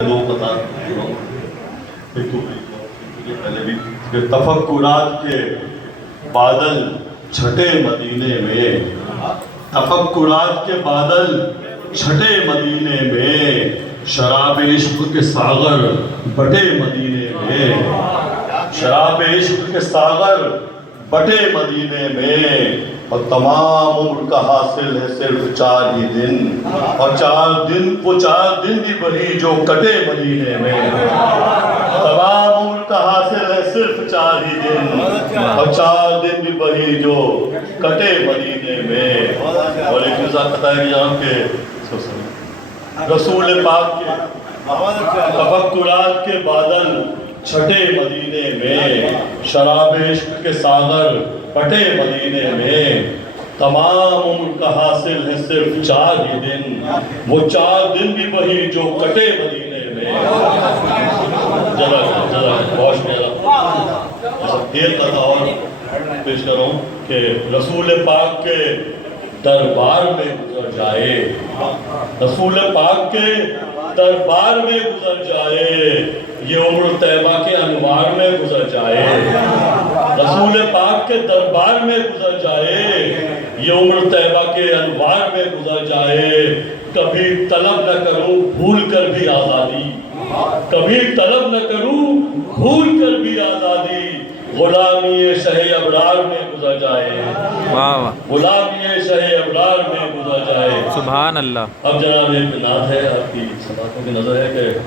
دو بتا ایک تو پہلے بھی کہ تفکرات کے بادل چھٹے مدینے میں، تفکرات کے بادل چھٹے مدینے میں، شراب عشق کے ساغر بٹے مدینے میں، شراب عشق کے ساغر بٹے مدینے میں، اور تمام عمر کا حاصل ہے صرف 4 ہی دن، اور 4 دن بھی وہی جو کٹے مدینے میں، تمام عمر کا حاصل ہے صرف 4 ہی دن، اور 4 دن بھی وہی جو کٹے مدینے میں۔ اور ایک نظام پتہ ہے کہ یہاں کے رسول پاک کے تفکرات کے بادل چھٹے مدینے میں، شراب عشق کے ساغر پٹے مدینے میں، تمام عمر کا حاصل ہے صرف 4 ہی دن، وہ 4 دن بھی وہی جو کٹے مدینے میں۔ بہت شکریہ اور پیش کروں کہ رسول پاک کے دربار میں گزر جائے، رسول پاک کے دربار میں گزر جائے، یہ عمر طیبہ کے انوار میں گزر جائے، رسول پاک کے دربار میں گزر جائے، یہ عمر طیبہ کے انوار میں گزر جائے، کبھی طلب نہ کروں بھول کر بھی آزادی، کبھی طلب نہ کروں بھول کر بھی آزادی، غلامی شہ ابرار میں گزر جائے، غلامی شہ ابرار میں گزر جائے۔ سبحان اللہ۔ اب جناب ایک نعت ہے، آپ کی سماعتوں کی نظر ہے کہ